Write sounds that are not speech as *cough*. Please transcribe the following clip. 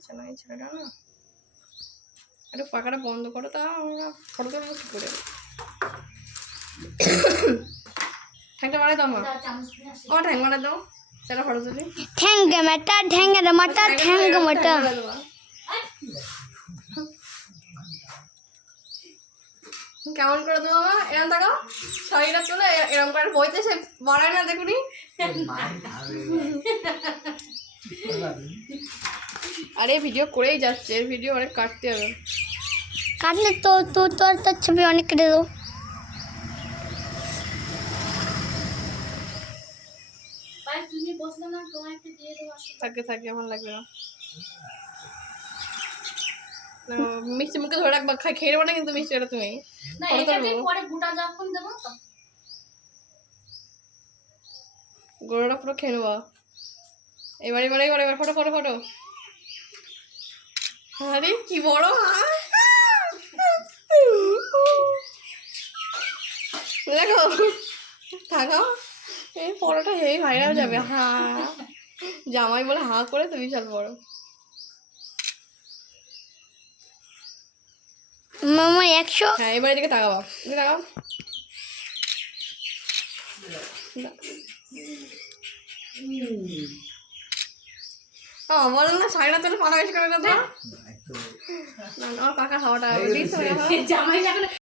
দিচ্ছে না এই ছেলেটা না? একটু পাখাটা বন্ধ করো তা আমরা ফটো তুলবো কী করে? ঠ্যাংটা মারাই দাও মা। আমার ঠ্যাং মারা দাও। সেটা ফটো তুলি। ঠ্যাঙ্গে মাটা ঠ্যাঙ্গে মাটা ঠ্যাঙ্গে মাটা কেমন করে দেবো মা? এরম দেখো শরীরটা চলে এরম করে বইতে সে বাড়ায় না দেখুনি। *laughs* আরে ভিডিও করেই যাচ্ছে এর ভিডিও অনেক কাটতে হবে। কাটলে তো তো তোর তোর ছবি অনেক কেটে দেবো। থাকে থাকে আমার লাগবে না। মিষ্টি মুখে ধরে রাখবা খাই খেয়ে নেব না কিন্তু মিষ্টি এটা তুমি। গরুটা পুরো খেয়ে নেব। এবার এবার এবার এবার ফটো ফটো ফটো। আরে কি বড়। দেখো থাকো। এই ফটোটা হেই ভাইরাল যাবে। হা। জামাই বলে হা করে তো বিশাল বড়। মামা একশো? হ্যাঁ এবার এদিকে তাকাবো। এদিকে তাকাও। বলো না চলে পাকা বেশি করে না তো না আমার পাকা হাওয়াটা দিস জামাই যখন